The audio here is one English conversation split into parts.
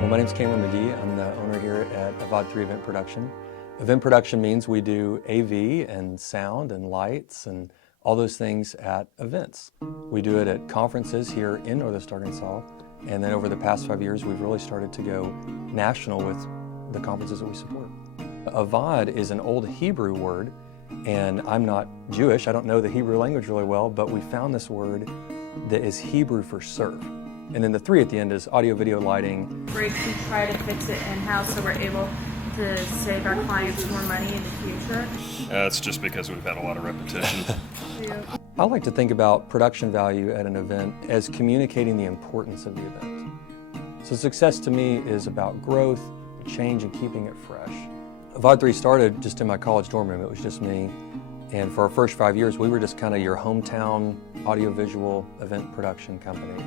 Well, my name is McGee. I'm the owner here at Avad3 Event Production. Event production means we do AV and sound and lights and all those things at events. We do it at conferences here in Northwest Arkansas, and then over the past 5 years we've really started to go national with the conferences that we support. Avad is an old Hebrew word, and I'm not Jewish, I don't know the Hebrew language really well, but we found this word that is Hebrew for serve. And then the 3 at the end is audio, video, lighting. We try to fix it in-house so we're able to save our clients more money in the future. It's just because we've had a lot of repetition. I like to think about production value at an event as communicating the importance of the event. So success to me is about growth, change, and keeping it fresh. Avad3 started just in my college dorm room. It was just me. And for our first 5 years, we were just kind of your hometown audiovisual event production company.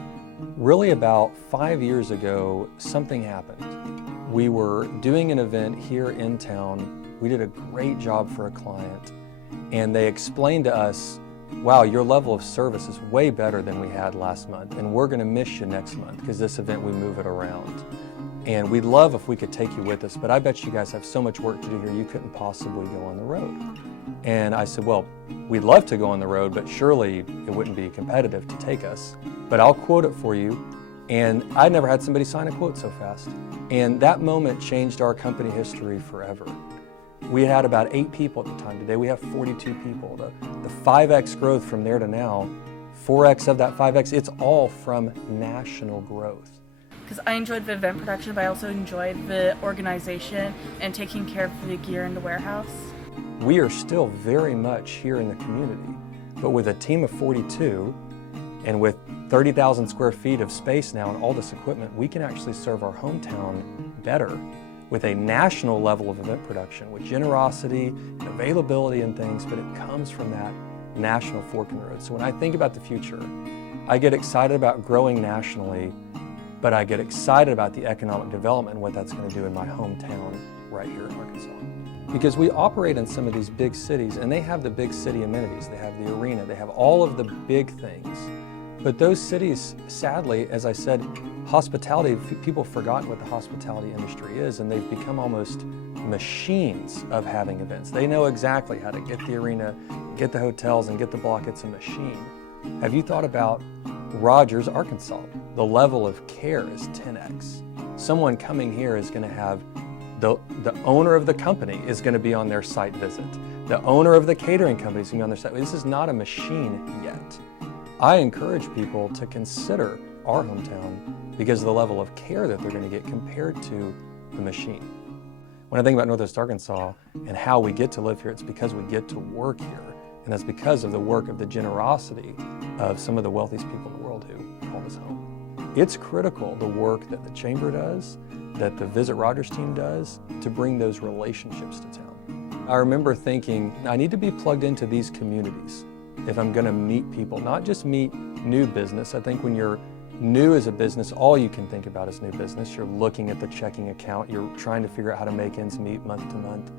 Really about 5 years ago, something happened. We were doing an event here in town. We did a great job for a client, and they explained to us, wow, your level of service is way better than we had last month, and we're gonna miss you next month because this event, we move it around. And we'd love if we could take you with us, but I bet you guys have so much work to do here, you couldn't possibly go on the road. And I said, well, we'd love to go on the road, but surely it wouldn't be competitive to take us. But I'll quote it for you. And I'd never had somebody sign a quote so fast. And that moment changed our company history forever. We had about 8 people at the time. Today we have 42 people. The 5X growth from there to now, 4X of that 5X, it's all from national growth. Because I enjoyed the event production, but I also enjoyed the organization and taking care of the gear in the warehouse. We are still very much here in the community, but with a team of 42 and with 30,000 square feet of space now and all this equipment, we can actually serve our hometown better with a national level of event production, with generosity and availability and things, but it comes from that national fork in the road. So when I think about the future, I get excited about growing nationally, but I get excited about the economic development and what that's going to do in my hometown right here in Arkansas. Because we operate in some of these big cities and they have the big city amenities, they have the arena, they have all of the big things. But those cities, sadly, as I said, hospitality, people have forgotten what the hospitality industry is, and they've become almost machines of having events. They know exactly how to get the arena, get the hotels, and get the block. It's a machine. Have you thought about Rogers, Arkansas? The level of care is 10X. Someone coming here is going to have the owner of the company is going to be on their site visit. The owner of the catering company is going to be on their site. This is not a machine yet. I encourage people to consider our hometown because of the level of care that they're going to get compared to the machine. When I think about Northwest Arkansas and how we get to live here, it's because we get to work here. And that's because of the work of the generosity of some of the wealthiest people in the world who call this home. It's critical, the work that the Chamber does, that the Visit Rogers team does, to bring those relationships to town. I remember thinking, I need to be plugged into these communities if I'm going to meet people, not just meet new business. I think when you're new as a business, all you can think about is new business. You're looking at the checking account, you're trying to figure out how to make ends meet month to month.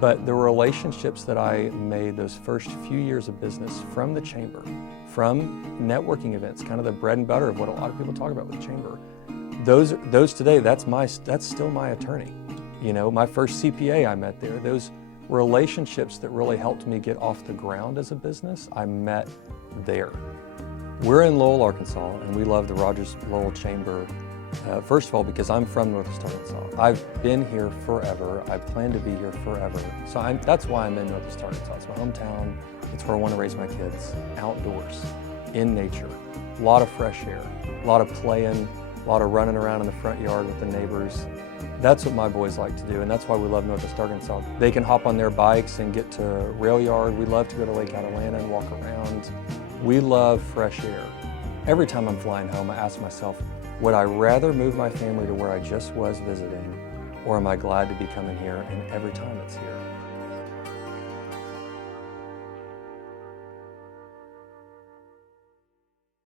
But the relationships that I made those first few years of business from the Chamber, from networking events, kind of the bread and butter of what a lot of people talk about with the Chamber, those today, that's still my attorney. You know, my first CPA I met there. Those relationships that really helped me get off the ground as a business, I met there. We're in Lowell, Arkansas, and we love the Rogers Lowell Chamber. First of all, because I'm from Northwest Arkansas. I've been here forever. I plan to be here forever. So that's why I'm in Northwest Arkansas. It's my hometown. It's where I want to raise my kids. Outdoors, in nature, a lot of fresh air, a lot of playing, a lot of running around in the front yard with the neighbors. That's what my boys like to do, and that's why we love Northwest Arkansas. They can hop on their bikes and get to rail yard. We love to go to Lake Atalanta and walk around. We love fresh air. Every time I'm flying home, I ask myself, would I rather move my family to where I just was visiting, or am I glad to be coming here? And every time it's here.